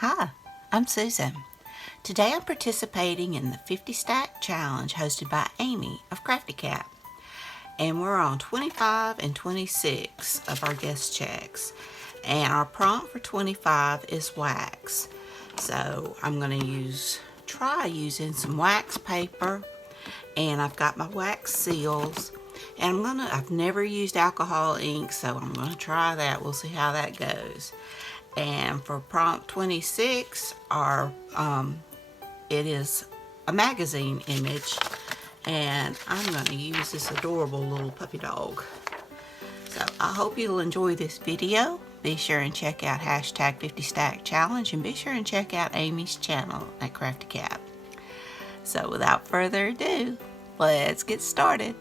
Hi, I'm Susan. Today I'm participating in the 50 Stack Challenge hosted by Amy of Crafty Cat. And we're on 25 and 26 of our guest checks. And our prompt for 25 is wax. So I'm going to try using some wax paper. And I've got my wax seals. And I've never used alcohol ink, so I'm going to try that. We'll see how that goes. And for prompt 26, it is a magazine image, and I'm going to use this adorable little puppy dog. So I hope you'll enjoy this video. Be sure and check out hashtag 50 Stack Challenge, and be sure and check out Amy's channel at Crafty Cat. So without further ado, let's get started.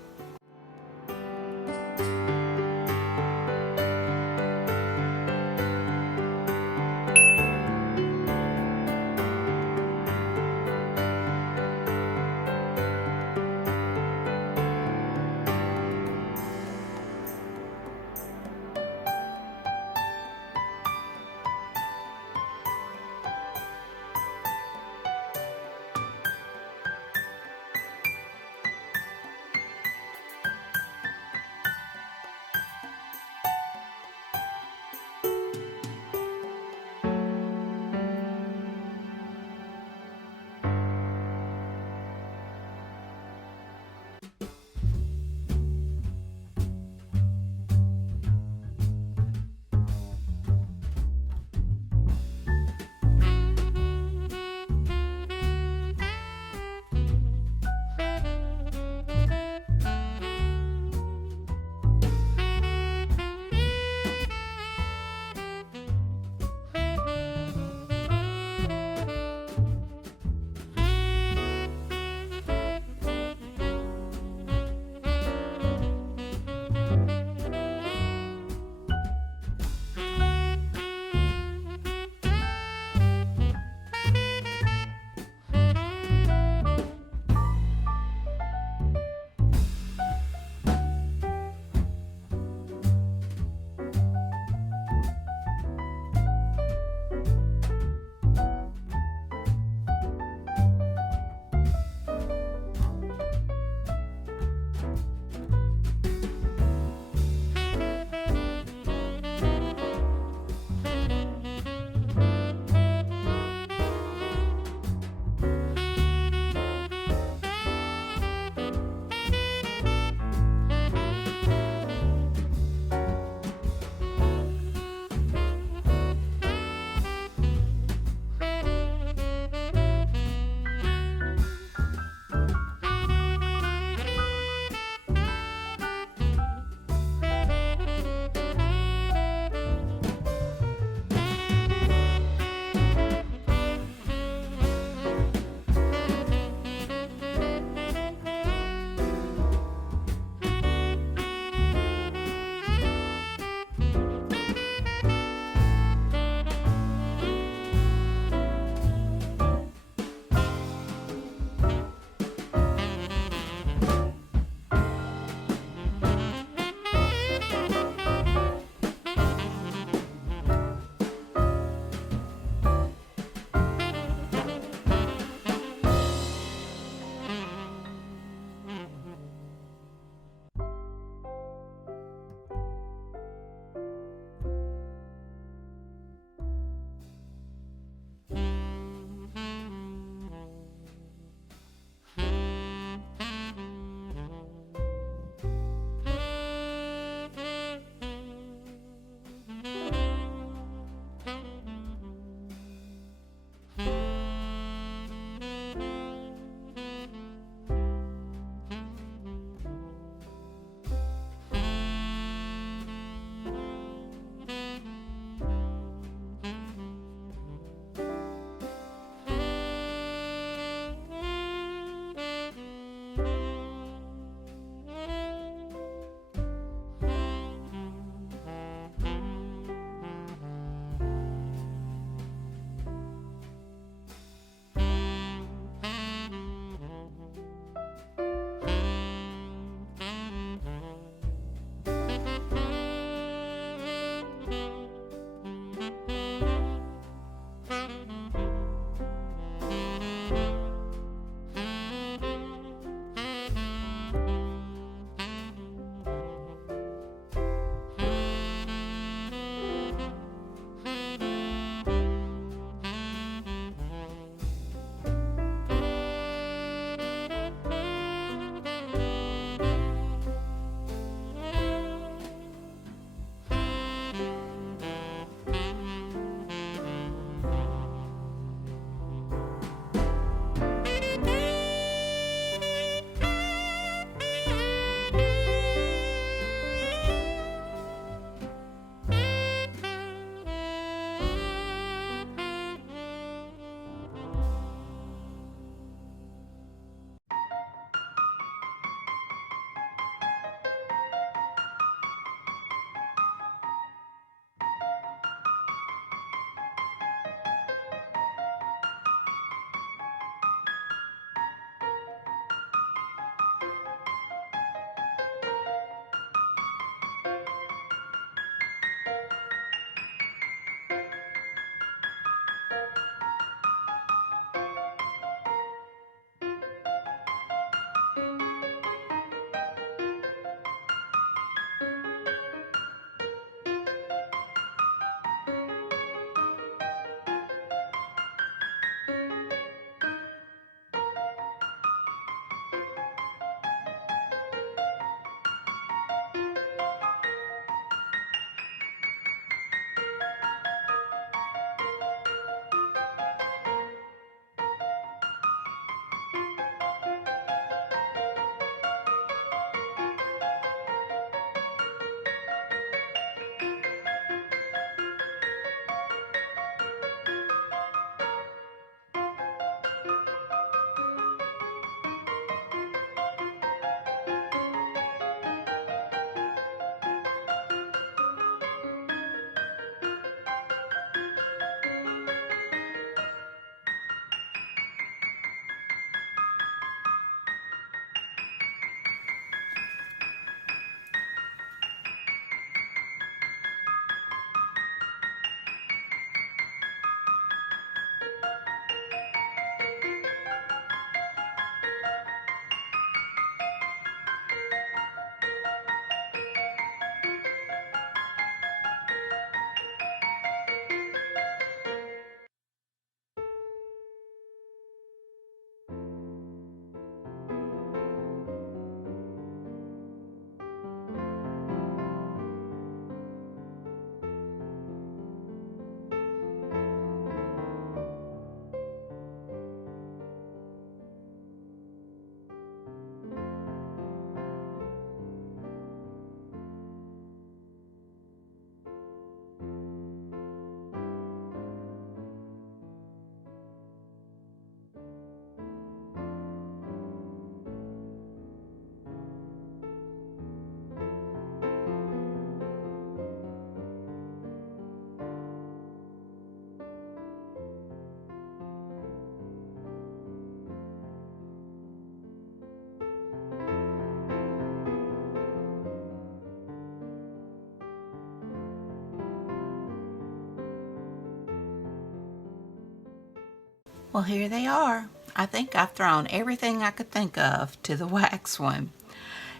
Well, here they are. I think I've thrown everything I could think of to the wax one.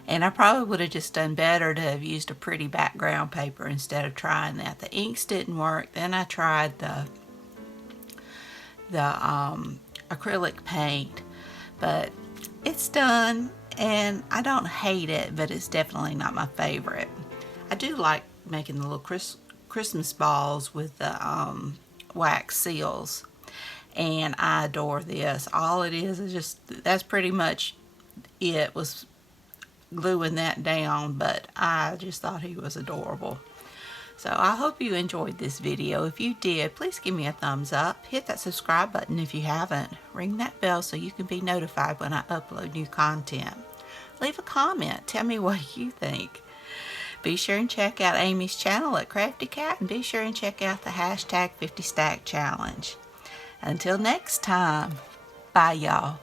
And I probably would have just done better to have used a pretty background paper instead of trying that. The inks didn't work. Then I tried the acrylic paint. But it's done, and I don't hate it, but it's definitely not my favorite. I do like making the little Christmas balls with the wax seals, and I adore this. All it is just, that's pretty much it, was gluing that down, but I just thought he was adorable. So I hope you enjoyed this video. If you did, please give me a thumbs up. Hit that subscribe button if you haven't. Ring that bell so you can be notified when I upload new content. Leave a comment. Tell me what you think. Be sure and check out Amy's channel at Crafty Cat, and be sure and check out the hashtag 50 Stack Challenge. Until next time, bye y'all.